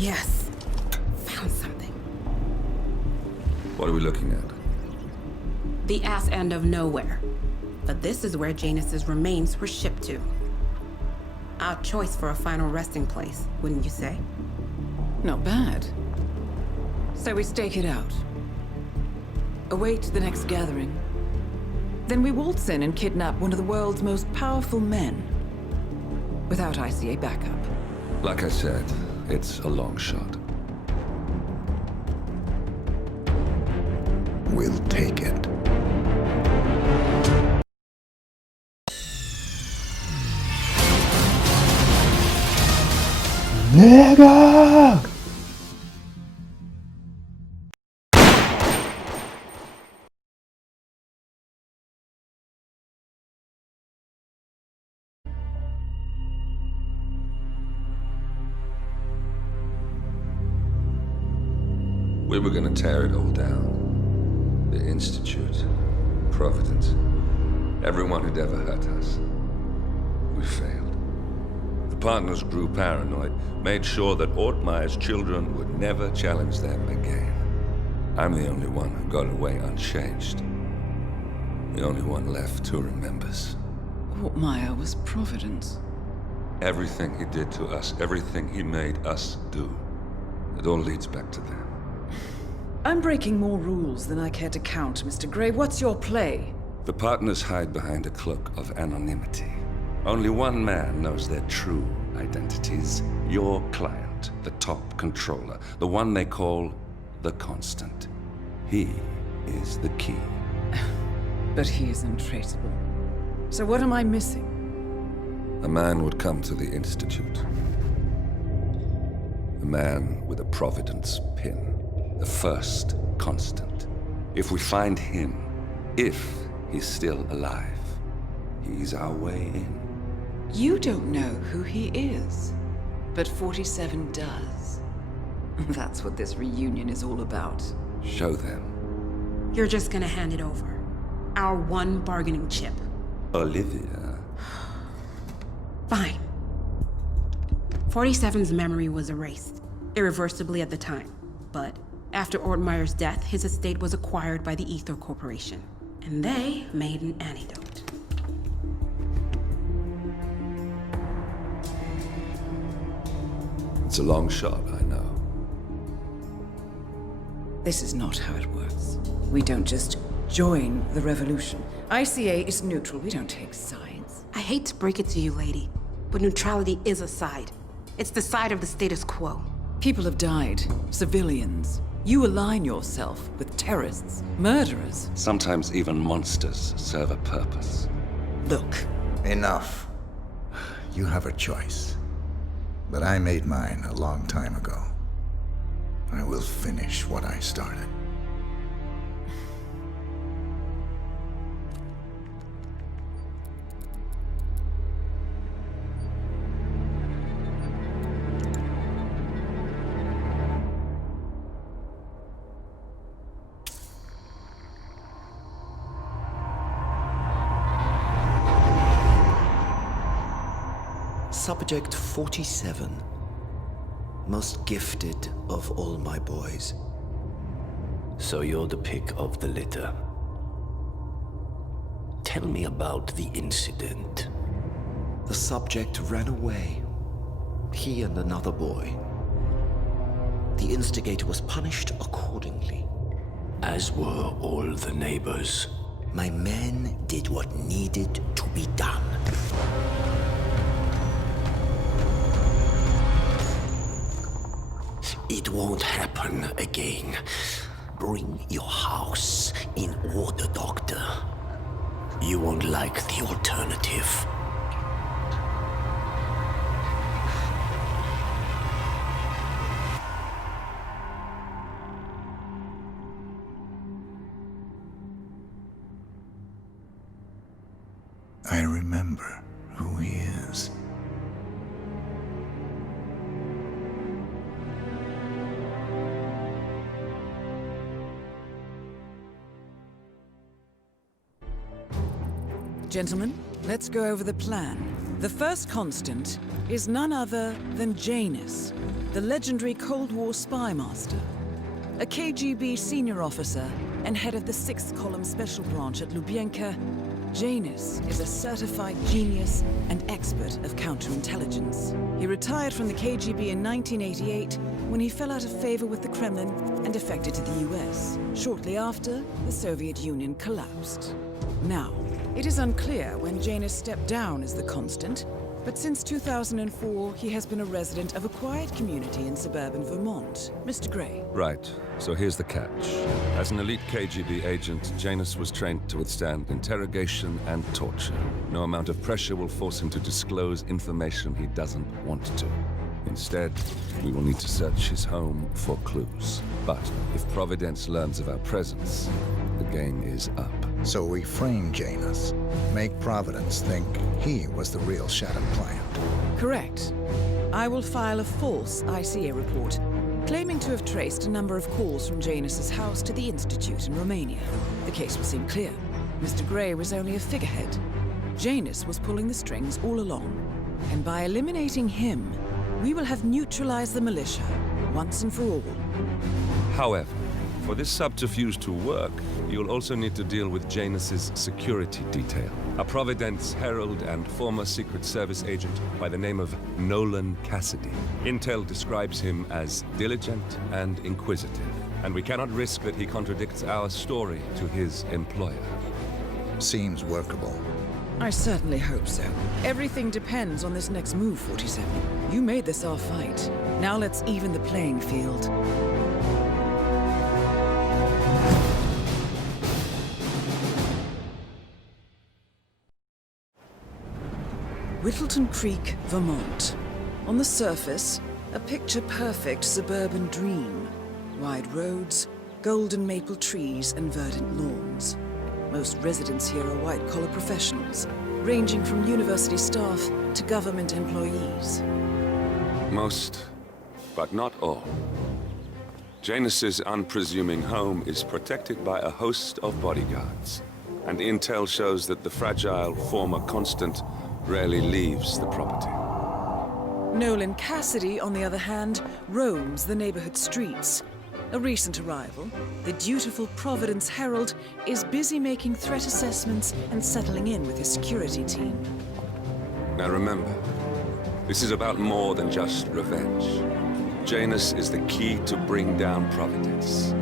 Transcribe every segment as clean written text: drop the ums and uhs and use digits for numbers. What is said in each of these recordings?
Yes. Found something. What are we looking at? The ass end of nowhere. But this is where Janus's remains were shipped to. Our choice for a final resting place, wouldn't you say? Not bad. So we stake it out. Await the next gathering. Then we waltz in and kidnap one of the world's most powerful men. Without ICA backup. Like I said, it's a long shot. We'll take it. Nigga! We were gonna tear it all down. The Institute, Providence, everyone who'd ever hurt us. We failed. The partners grew paranoid, made sure that Ortmeyer's children would never challenge them again. I'm the only one who got away unchanged. The only one left who remembers. Ortmeyer was Providence. Everything he did to us, everything he made us do, it all leads back to them. I'm breaking more rules than I care to count, Mr. Grey. What's your play? The partners hide behind a cloak of anonymity. Only one man knows their true identities. Your client, the top controller, the one they call the Constant. He is the key. But he is untraceable. So what am I missing? A man would come to the Institute. A man with a Providence pin. The first Constant. If we find him, if he's still alive, he's our way in. You don't know who he is, but 47 does. That's what this reunion is all about. Show them. You're just gonna hand it over. Our one bargaining chip. Olivia. Fine. 47's memory was erased, irreversibly at the time. But after Ortmeyer's death, his estate was acquired by the Ether Corporation. And they made an antidote. It's a long shot, I know. This is not how it works. We don't just join the revolution. ICA is neutral. We don't take sides. I hate to break it to you, lady, but neutrality is a side. It's the side of the status quo. People have died. Civilians. You align yourself with terrorists, murderers. Sometimes even monsters serve a purpose. Look. Enough. You have a choice. But I made mine a long time ago. I will finish what I started. Subject 47. Most gifted of all my boys. So you're the pick of the litter. Tell me about the incident. The subject ran away. He and another boy. The instigator was punished accordingly. As were all the neighbors. My men did what needed to be done. It won't happen again. Bring your house in order, Doctor. You won't like the alternative. I remember who he is. Gentlemen, let's go over the plan. The first constant is none other than Janus, the legendary Cold War spy master, a KGB senior officer and head of the 6th Column Special Branch at Lubyanka, Janus is a certified genius and expert of counterintelligence. He retired from the KGB in 1988 when he fell out of favor with the Kremlin and defected to the US. Shortly after, the Soviet Union collapsed. Now, it is unclear when Janus stepped down as the constant, but since 2004, he has been a resident of a quiet community in suburban Vermont. Mr. Gray. Right. So here's the catch. As an elite KGB agent, Janus was trained to withstand interrogation and torture. No amount of pressure will force him to disclose information he doesn't want to. Instead, we will need to search his home for clues. But if Providence learns of our presence, the game is up. So we frame Janus, make Providence think he was the real Shadow client. Correct. I will file a false ICA report, claiming to have traced a number of calls from Janus's house to the Institute in Romania. The case will seem clear. Mr. Gray was only a figurehead. Janus was pulling the strings all along. And by eliminating him, we will have neutralized the militia, once and for all. However, for this subterfuge to work, you'll also need to deal with Janus's security detail. A Providence herald and former Secret Service agent by the name of Nolan Cassidy. Intel describes him as diligent and inquisitive, and we cannot risk that he contradicts our story to his employer. Seems workable. I certainly hope so. Everything depends on this next move, 47. You made this our fight. Now let's even the playing field. Whittleton Creek, Vermont. On the surface, a picture-perfect suburban dream. Wide roads, golden maple trees, and verdant lawns. Most residents here are white-collar professionals, ranging from university staff to government employees. Most, but not all. Janus's unpresuming home is protected by a host of bodyguards, and intel shows that the fragile former constant rarely leaves the property. Nolan Cassidy, on the other hand, roams the neighborhood streets. A recent arrival, the dutiful Providence Herald is busy making threat assessments and settling in with his security team. Now remember, this is about more than just revenge. Janus is the key to bring down Providence.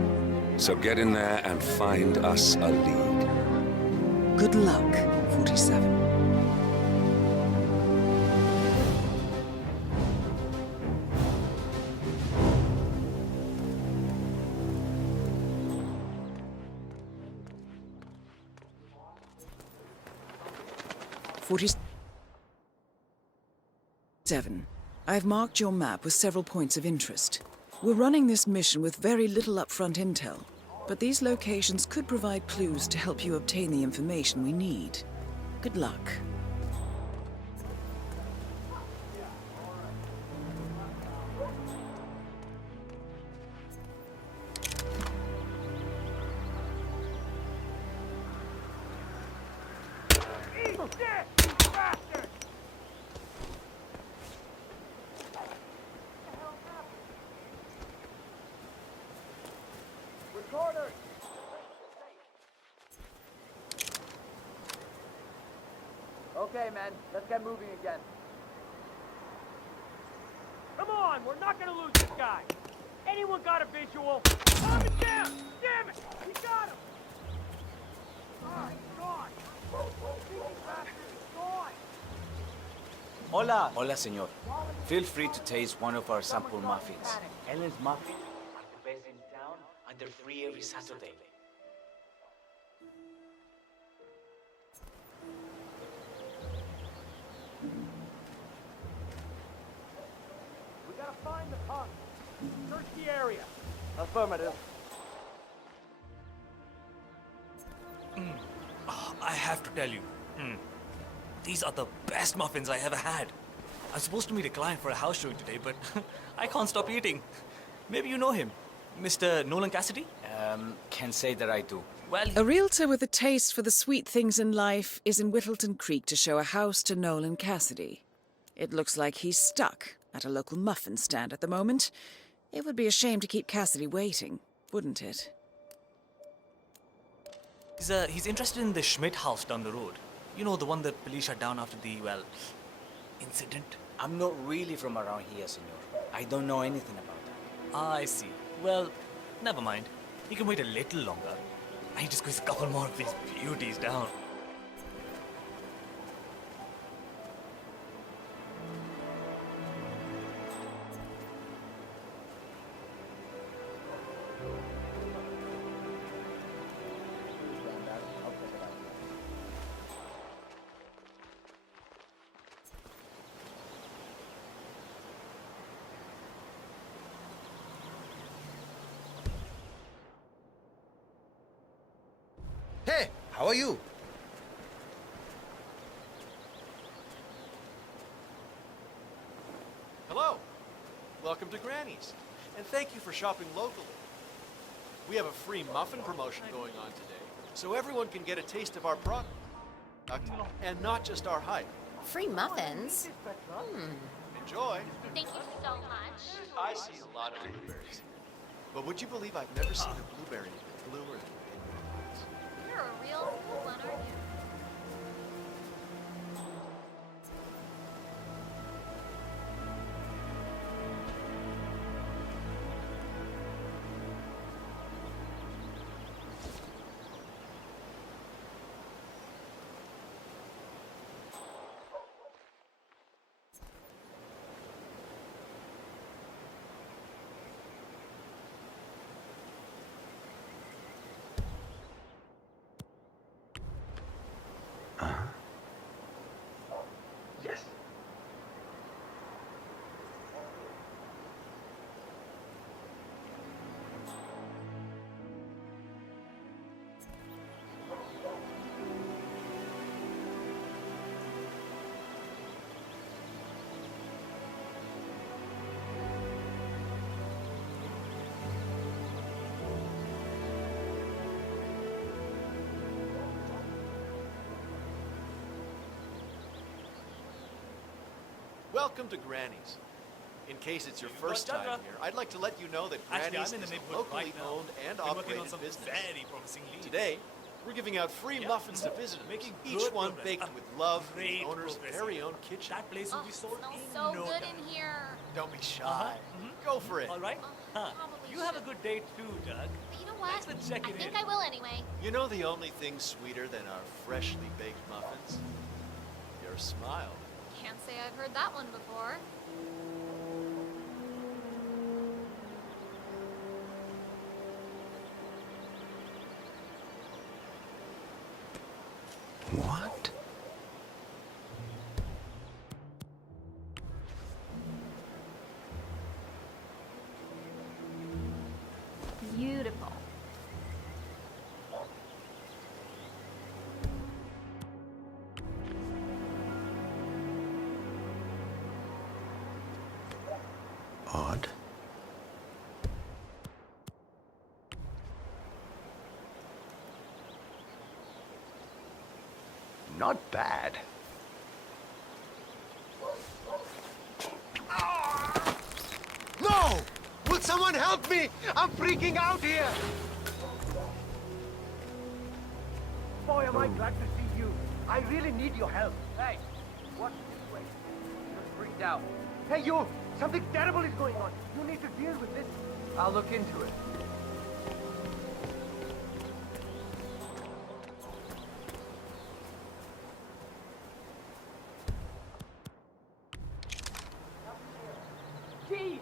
So get in there and find us a lead. Good luck, 47. I've marked your map with several points of interest. We're running this mission with very little upfront intel, but these locations could provide clues to help you obtain the information we need. Good luck. Okay, man, let's get moving again. Come on, we're not gonna lose this guy. Anyone got a visual? Calm it down! Damn it! We got him! Alright, gone! Gone! Hola. Hola, señor. Feel free to taste one of our sample muffins. Ellen's Muffin are the best in town, and they're free every Saturday. We gotta find the punk. Search the area. Affirmative. I have to tell you, these are the best muffins I ever had. I'm supposed to meet a client for a house showing today, but I can't stop eating. Maybe you know him, Mr. Nolan Cassidy? Can't say that I do. Well, A realtor with a taste for the sweet things in life is in Whittleton Creek to show a house to Nolan Cassidy. It looks like he's stuck at a local muffin stand at the moment. It would be a shame to keep Cassidy waiting, wouldn't it? He's interested in the Schmidt house down the road. You know, the one that police shut down after the, well, incident. I'm not really from around here, senor. I don't know anything about that. I see. Well, never mind. He can wait a little longer. I need to squeeze a couple more of these beauties down. Hey, how are you? Hello. Welcome to Granny's. And thank you for shopping locally. We have a free muffin promotion going on today, so everyone can get a taste of our product. And not just our hype. Free muffins? Enjoy. Thank you so much. I see a lot of blueberries. But would you believe I've never seen a blueberry bluer than yours? You're a real cool one, aren't you? Yes. Welcome to Granny's. In case it's your first time here, I'd like to let you know that Actually, Granny's I'm in the is a neighborhood locally right now. owned and Been working on operated some business. very promising leads. Today, we're giving out free muffins to visitors, Making each good one progress. baked with love in Great the owner's progress very here. own kitchen. That place will be sold Smells in so no good time. in here. Don't be shy. Uh-huh. Go for it. All right? Huh. Probably You have a should. good day too, Doug. But you know what? Thanks for checking I think in. I will anyway. You know the only thing sweeter than our freshly baked muffins? Your smile. Can't say I've heard that one before. What? Beautiful. Odd. Not bad. No! Will someone help me? I'm freaking out here! Boy, am I glad to see you. I really need your help. Hey, watch this way. Just freaked out. Hey, you! Something terrible is going on. You need to deal with this. I'll look into it. Jeez!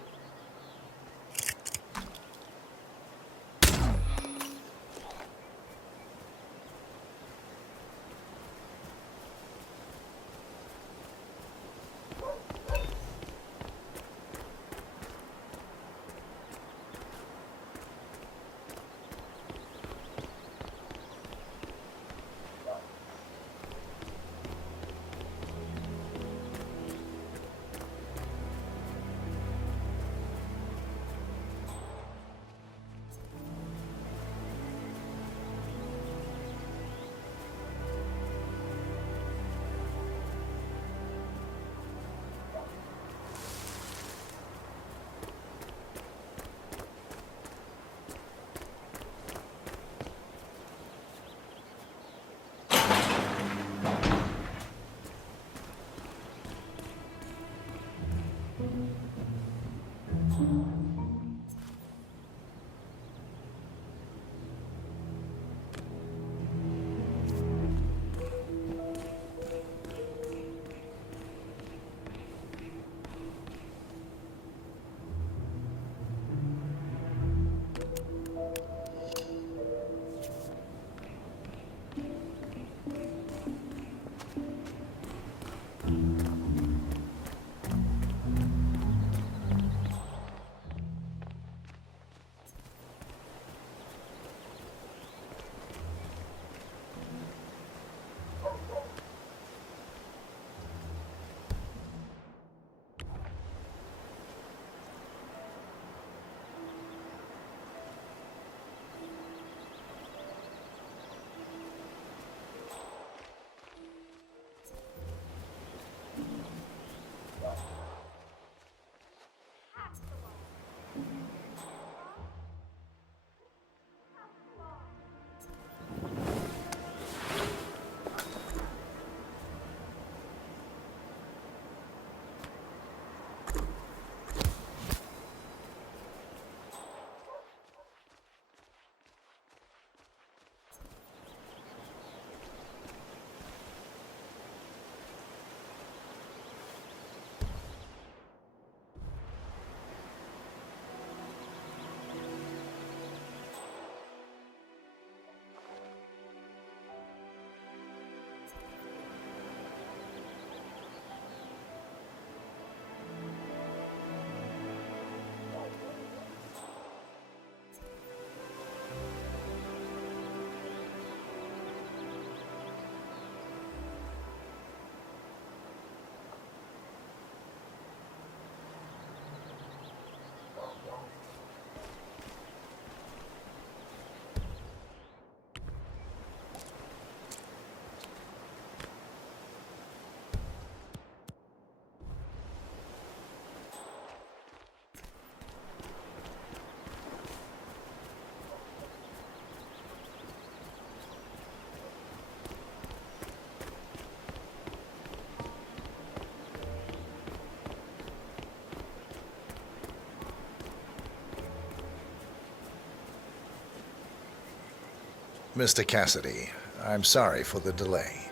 Mr. Cassidy, I'm sorry for the delay.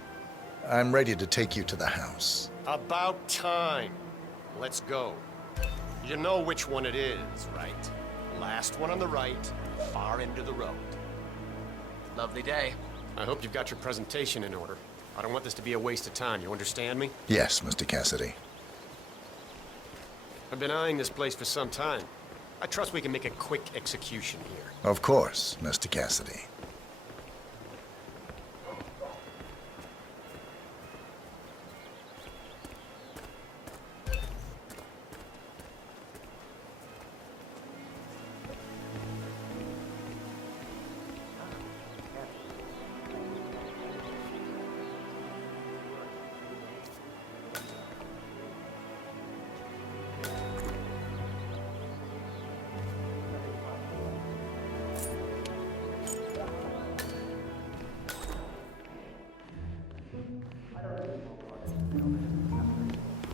I'm ready to take you to the house. About time. Let's go. You know which one it is, right? Last one on the right, far end of the road. Lovely day. I hope you've got your presentation in order. I don't want this to be a waste of time, you understand me? Yes, Mr. Cassidy. I've been eyeing this place for some time. I trust we can make a quick execution here. Of course, Mr. Cassidy.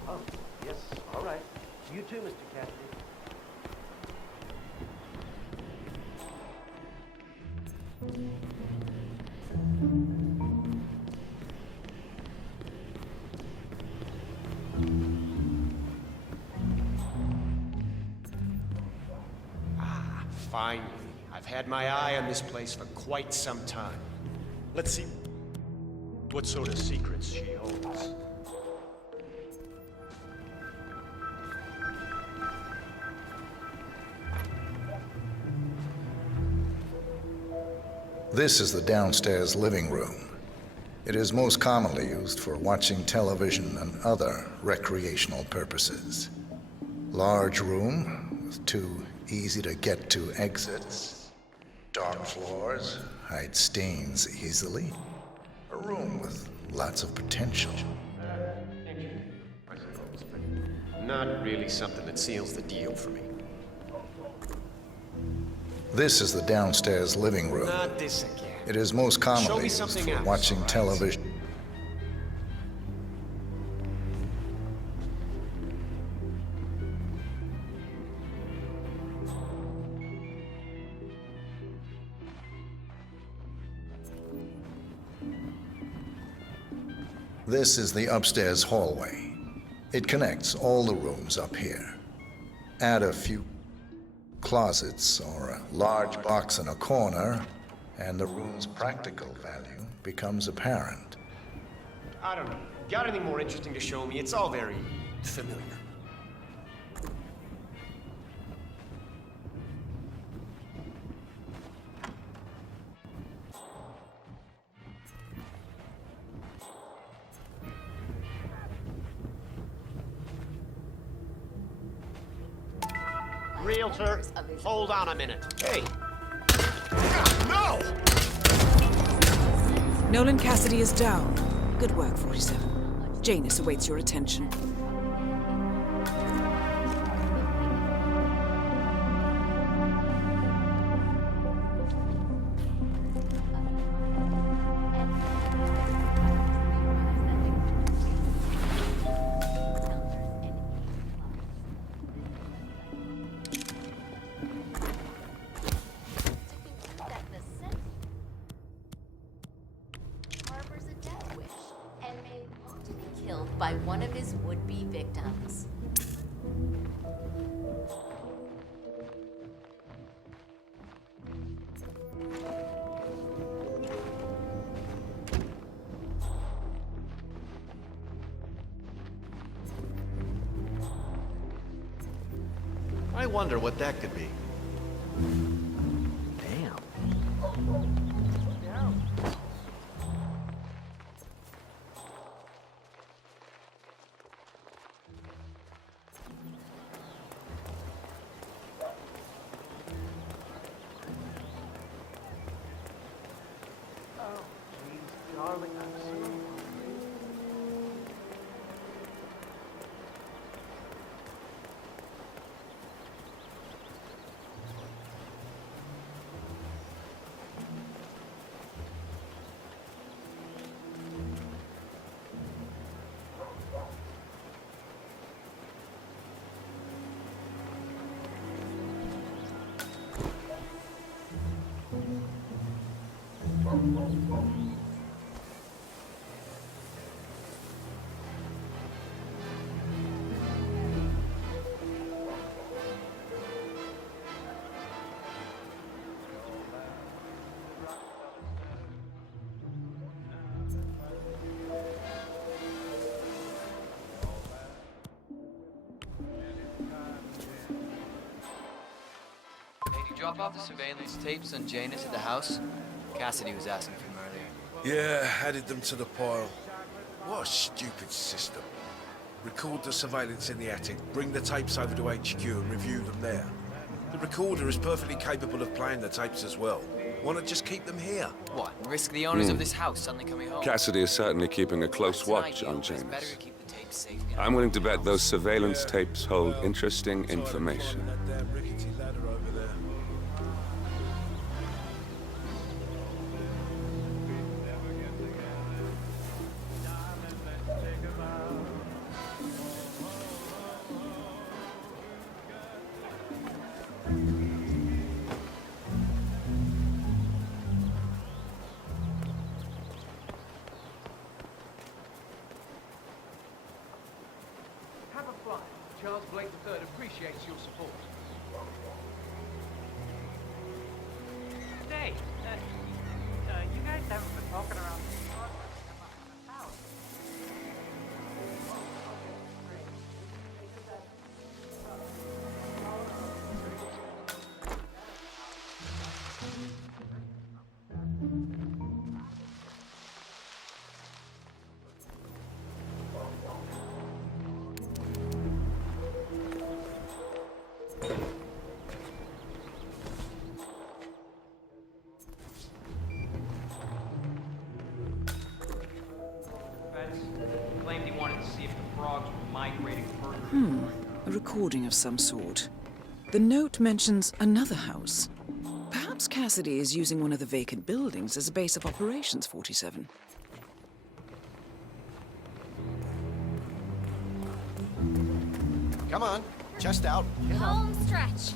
Oh, yes, all right. You too, Mr. Cassidy. Finally. I've had my eye on this place for quite some time. Let's see what sort of secrets she holds. This is the downstairs living room. It is most commonly used for watching television and other recreational purposes. Large room with two easy-to-get-to exits. Dark floors, hide stains easily. A room with lots of potential. Not really something that seals the deal for me. This is the downstairs living room. Not this again. It is most Show me commonly used something for else, watching all right? television. This is the upstairs hallway. It connects all the rooms up here. Add a few closets or a large box in a corner, and the room's practical value becomes apparent. I don't know. Got anything more interesting to show me? It's all very familiar. Realtor, hold on a minute. Hey! No! Nolan Cassidy is down. Good work, 47. Janus awaits your attention. Harbors a death wish and may want to be killed by one of his would-be victims. I wonder what that could be. Oh, please, darling, I'm so hungry. Hey, did you drop off the surveillance tapes on Janus at the house? Cassidy was asking for them earlier. Yeah, added them to the pile. What a stupid system. Record the surveillance in the attic, bring the tapes over to HQ and review them there. The recorder is perfectly capable of playing the tapes as well. Why not just keep them here? What, and risk the owners of this house suddenly coming home? Cassidy is certainly keeping a close watch on Janus. I'm willing to bet those surveillance tapes hold interesting information. That damn rickety ladder over there. Have a flight. Charles Blake III appreciates your support. Hey, you guys haven't been talking around the house. Claimed he wanted to see if the frogs were migrating further. A recording of some sort. The note mentions another house. Perhaps Cassidy is using one of the vacant buildings as a base of operations, 47. Come on, chest out. Get up. Home stretch.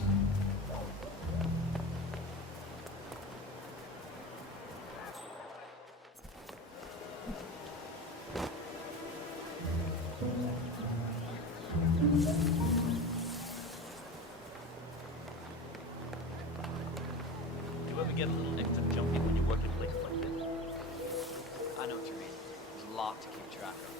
You ever get a little extra jumpy when you work in places like this? I know what you mean. There's a lot to keep track of.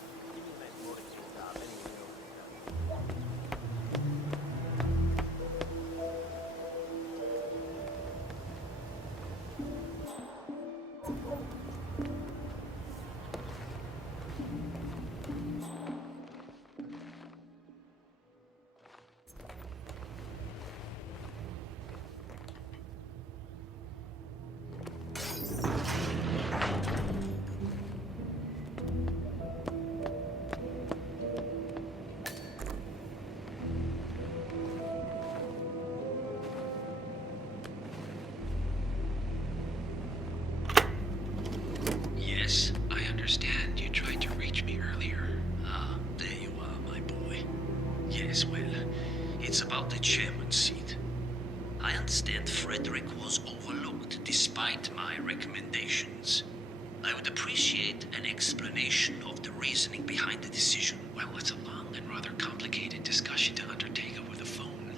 Yes, I understand. You tried to reach me earlier. Ah, there you are, my boy. Yes, well, it's about the chairman's seat. I understand Frederick was overlooked despite my recommendations. I would appreciate an explanation of the reasoning behind the decision. Well, it's a long and rather complicated discussion to undertake over the phone.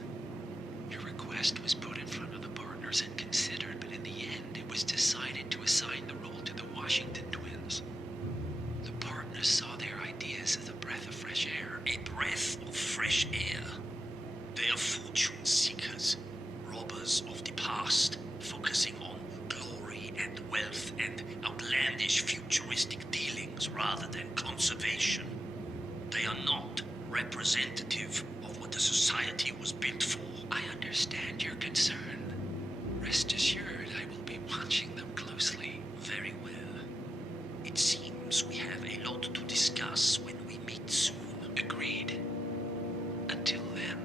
Your request was put in front of the partners and considered, but in the end, it was decided to assign the role to the Washington twins. The partners saw their ideas as a breath of fresh air. A breath of fresh air. They are fortune seekers, robbers of the past, focusing on glory and wealth and outlandish futuristic dealings rather than conservation. They are not representative of what the society was built for. I understand your concern. Rest assured, I will be watching them closely. Very well. It seems we have a lot to discuss when we meet soon. Agreed. Until then.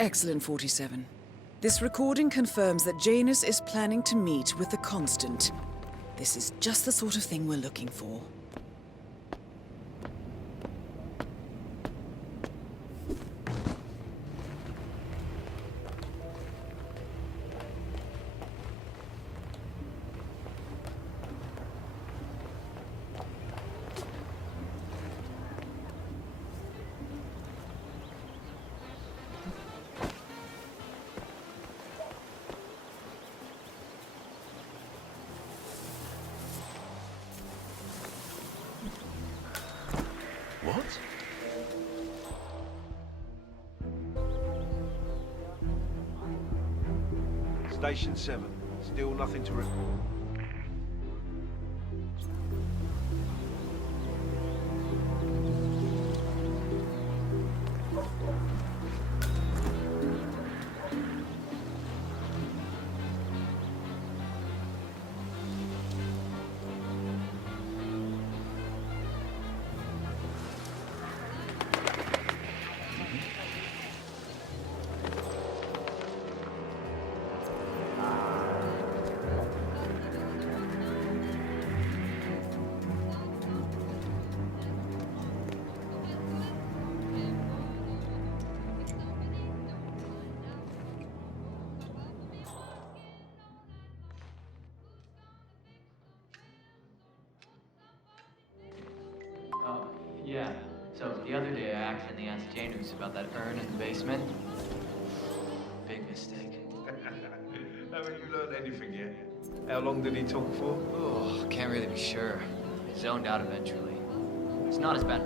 Excellent, 47. This recording confirms that Janus is planning to meet with the Constant. This is just the sort of thing we're looking for. Station 7. Still nothing to report. Oh, yeah. So the other day I accidentally asked Janus about that urn in the basement. Big mistake. Haven't you learned anything yet? How long did he talk for? Oh, can't really be sure. Zoned out eventually. It's not as bad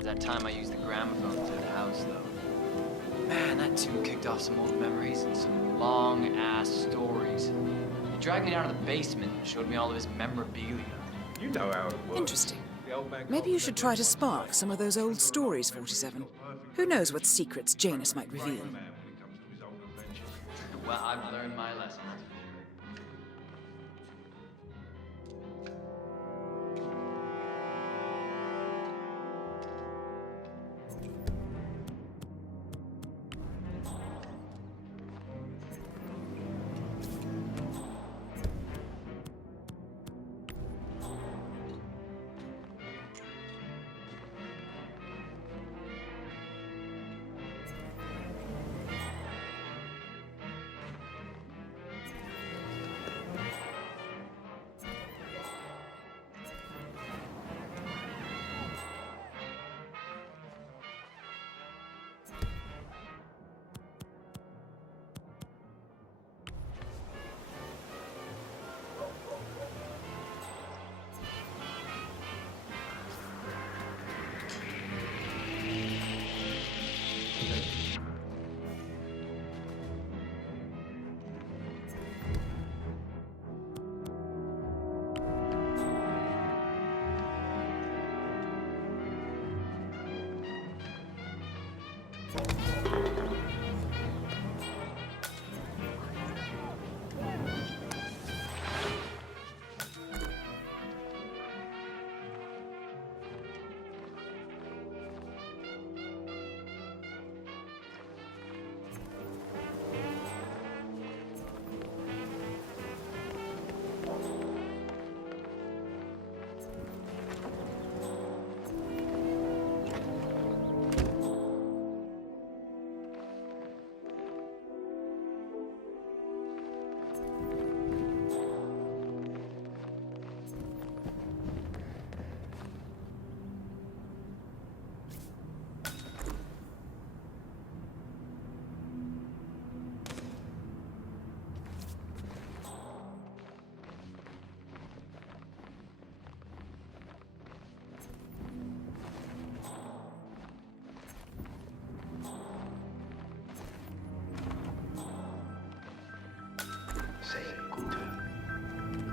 as that time I used the gramophone through the house, though. Man, that tune kicked off some old memories and some long-ass stories. He dragged me down to the basement and showed me all of his memorabilia. You know how it works. Interesting. Maybe you should try to spark some of those old stories, 47. Who knows what secrets Janus might reveal? Well, I've learned my lesson, that's for sure.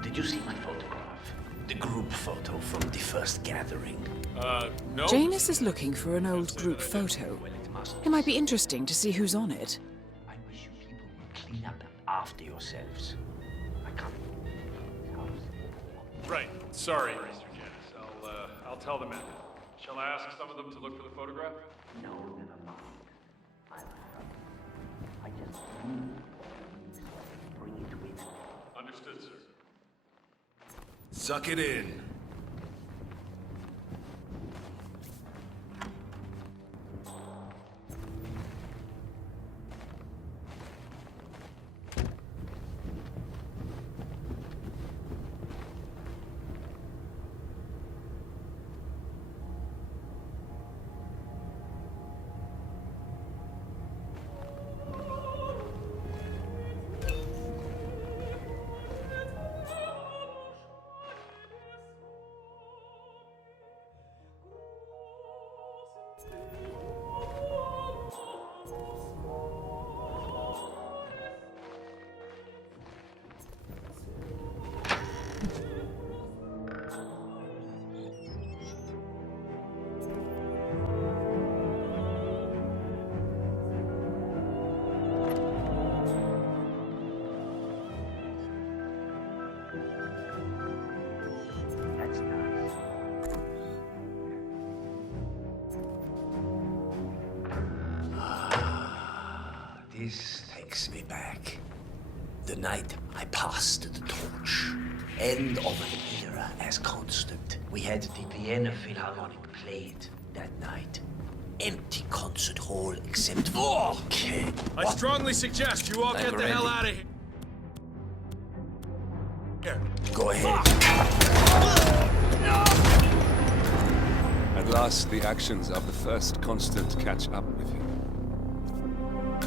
Did you see my photograph? The group photo from the first gathering? No. Janus is looking for an old group photo. It might be interesting to see who's on it. I wish you people would clean up after yourselves. I can't. Right. Sorry, Mr. Janus. I'll tell the men. Shall I ask some of them to look for the photograph? No, never mind. I just bring it with. Understood, sir. Suck it in. the night I passed the torch. End of an era as constant. We had the Vienna Philharmonic played that night. Empty concert hall except for... Okay. I strongly suggest you all get the hell out of here. Go ahead. At last, the actions of the first constant catch up with you.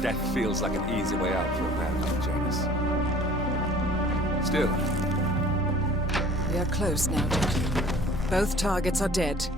Death feels like an easy way out for a man like Janus. Still, We are close now, gentlemen. Both targets are dead.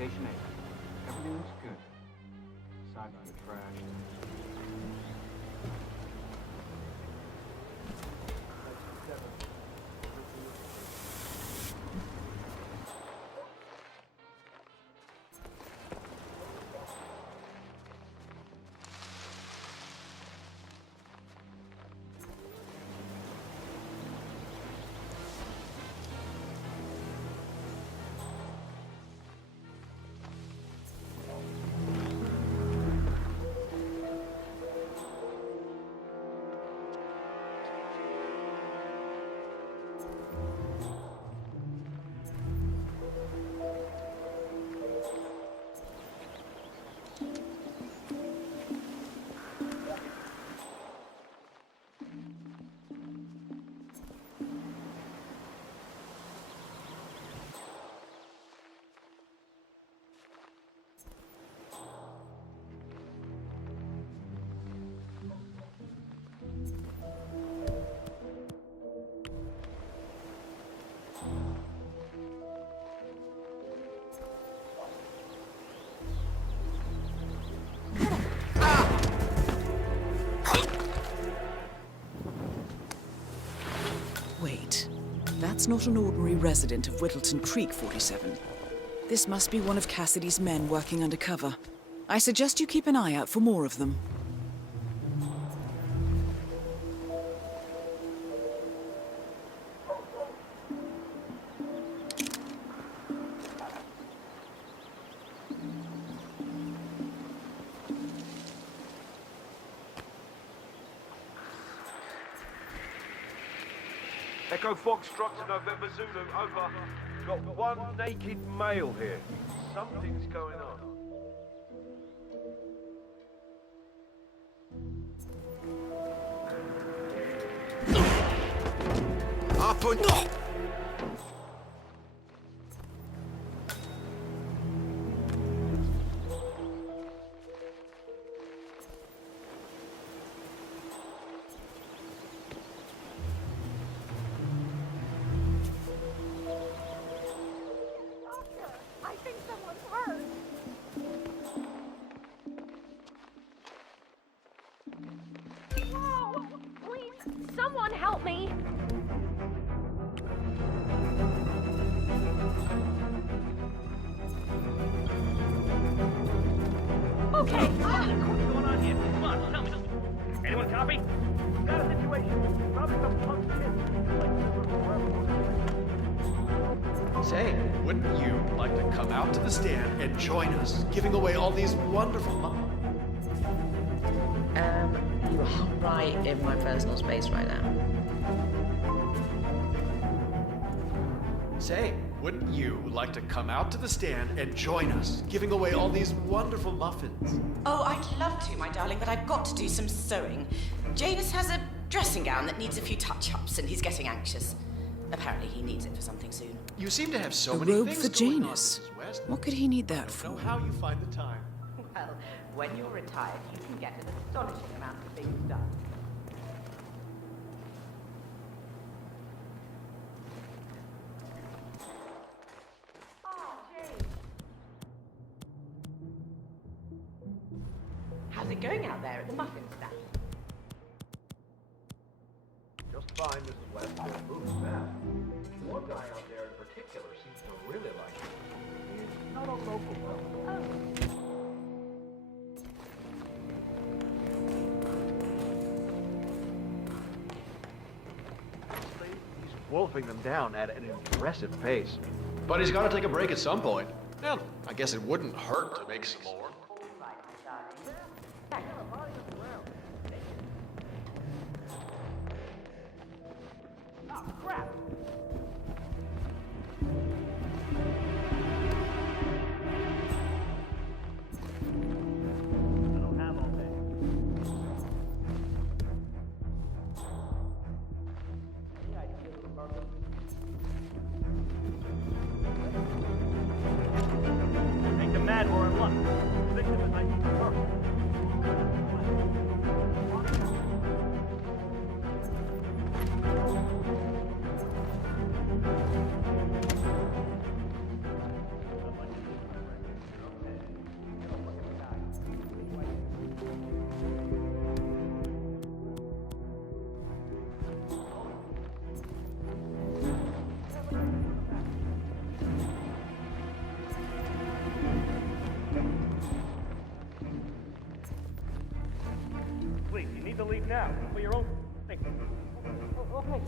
Station 8. Everything looks good. Aside from the trash. Wait, that's not an ordinary resident of Whittleton Creek 47. This must be one of Cassidy's men working undercover. I suggest you keep an eye out for more of them. Echo Foxtrot to November Zulu, over. Got one naked male here. Something's going on. Up on... I think someone's hurt. Someone help me! Okay. What's going on here? Come on, tell me. Anyone copy? Got a situation. Probably some punk kid. Say, wouldn't you like to come out to the stand and join us, giving away all these wonderful You are right in my personal space right now. Say, wouldn't you like to come out to the stand and join us, giving away all these wonderful muffins? Oh, I'd love to, my darling, but I've got to do some sewing. Janus has a dressing gown that needs a few touch-ups, and he's getting anxious. Apparently he needs it for something soon. You seem to have so A many robe things for going on, Janus. Mrs. West. What could he need that I don't for? know how you find the time. Well, when you're retired, you can get an astonishing amount of things done. How's it going out there at the muffin stand? Just fine, Mrs. West. Moving fast. One guy out there in particular seems to really like it. He's not a local though. He's wolfing them down at an impressive pace. But he's got to take a break at some point. Yeah, I guess it wouldn't hurt to make some more. Make them mad or in luck. The victim is nice and perfect. Please, you need to leave now. For your own sake. Okay.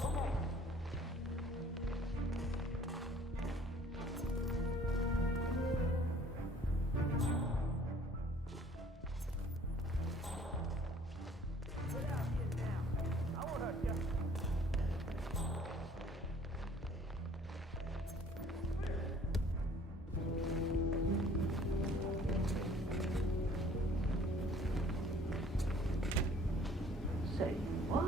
Say what?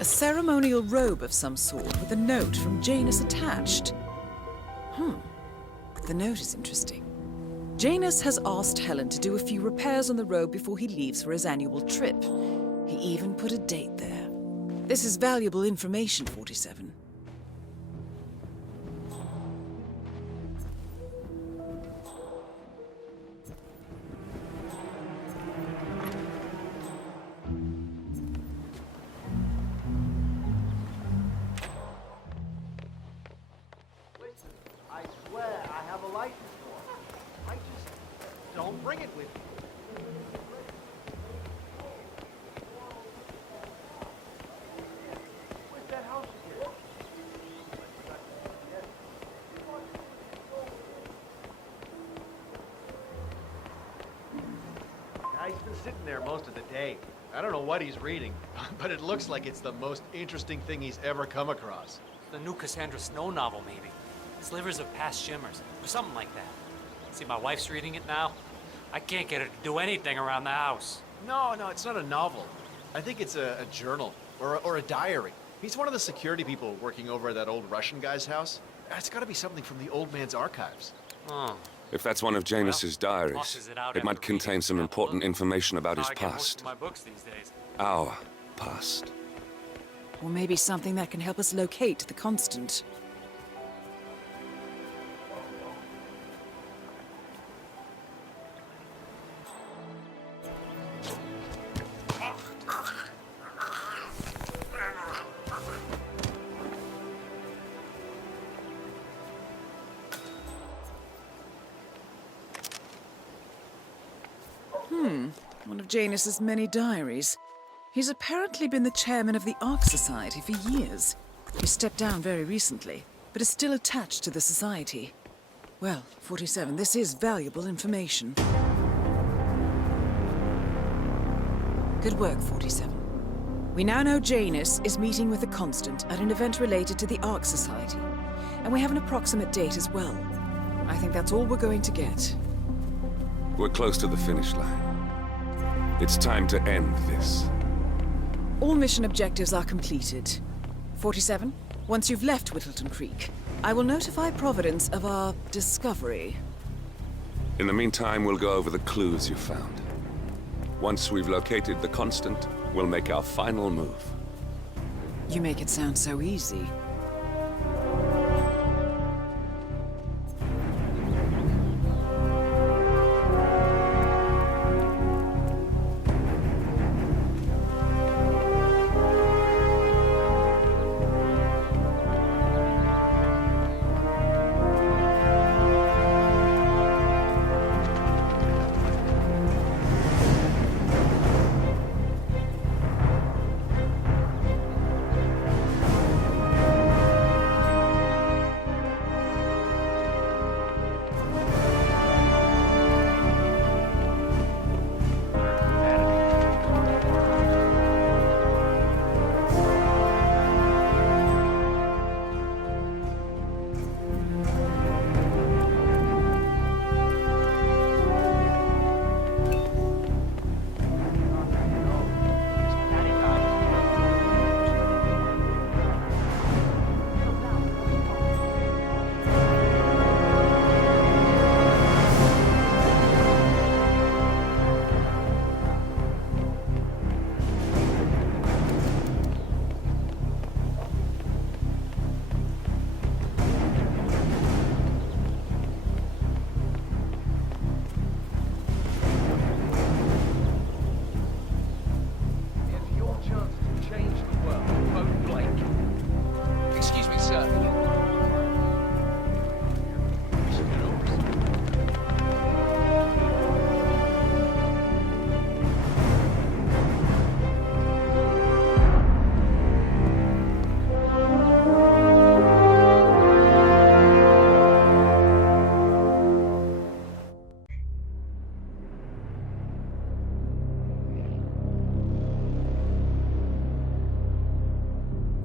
A ceremonial robe of some sort with a note from Janus attached. The note is interesting. Janus has asked Helen to do a few repairs on the robe before he leaves for his annual trip. He even put a date there. This is valuable information, 47. I swear I have a license for it. I just don't bring it with me. Where's that house again? He's been sitting there most of the day. I don't know what he's reading, but it looks like it's the most interesting thing he's ever come across. The new Cassandra Snow novel, maybe. Slivers of Past Shimmers, or something like that. See, my wife's reading it now. I can't get her to do anything around the house. No, it's not a novel. I think it's a journal, or a diary. He's one of the security people working over at that old Russian guy's house. It's gotta be something from the old man's archives. Oh. If that's one of Janus's diaries, tosses it out it might after contain some important information about his I get most past. of my books these days. Our past. Or maybe something that can help us locate the Constant. One of Janus's many diaries. He's apparently been the chairman of the Ark Society for years. He stepped down very recently, but is still attached to the society. Well, 47, this is valuable information. Good work, 47. We now know Janus is meeting with the Constant at an event related to the Ark Society, and we have an approximate date as well. I think that's all we're going to get. We're close to the finish line. It's time to end this. All mission objectives are completed. 47, once you've left Whittleton Creek, I will notify Providence of our discovery. In the meantime, we'll go over the clues you found. Once we've located the Constant, we'll make our final move. You make it sound so easy.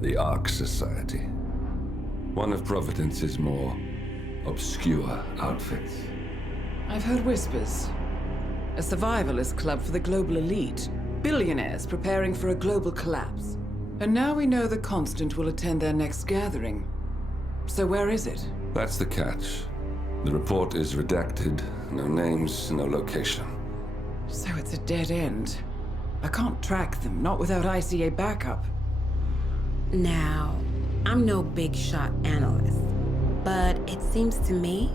The Ark Society. One of Providence's more obscure outfits. I've heard whispers. A survivalist club for the global elite. Billionaires preparing for a global collapse. And now we know the Constant will attend their next gathering. So where is it? That's the catch. The report is redacted. No names, no location. So it's a dead end. I can't track them, not without ICA backup. Now, I'm no big shot analyst, but it seems to me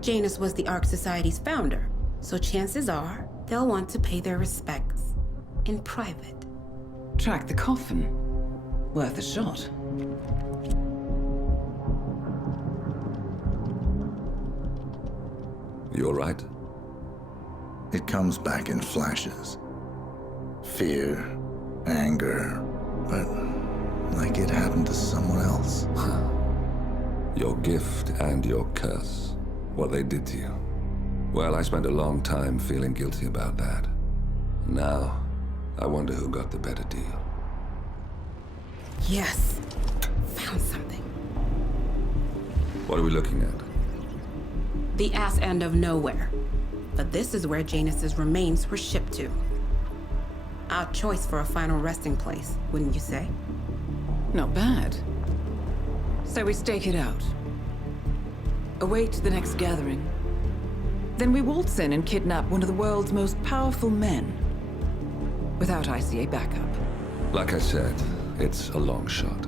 Janus was the Ark Society's founder, so chances are they'll want to pay their respects in private. Track the coffin. Worth a shot. You all right? It comes back in flashes. Fear, anger, but like it happened to someone else. Your gift and your curse. What they did to you. Well, I spent a long time feeling guilty about that. Now, I wonder who got the better deal. Yes, found something. What are we looking at? The ass end of nowhere. But this is where Janus's remains were shipped to. Our choice for a final resting place, wouldn't you say? Not bad. So we stake it out. Await the next gathering. Then we waltz in and kidnap one of the world's most powerful men. Without ICA backup. Like I said, it's a long shot.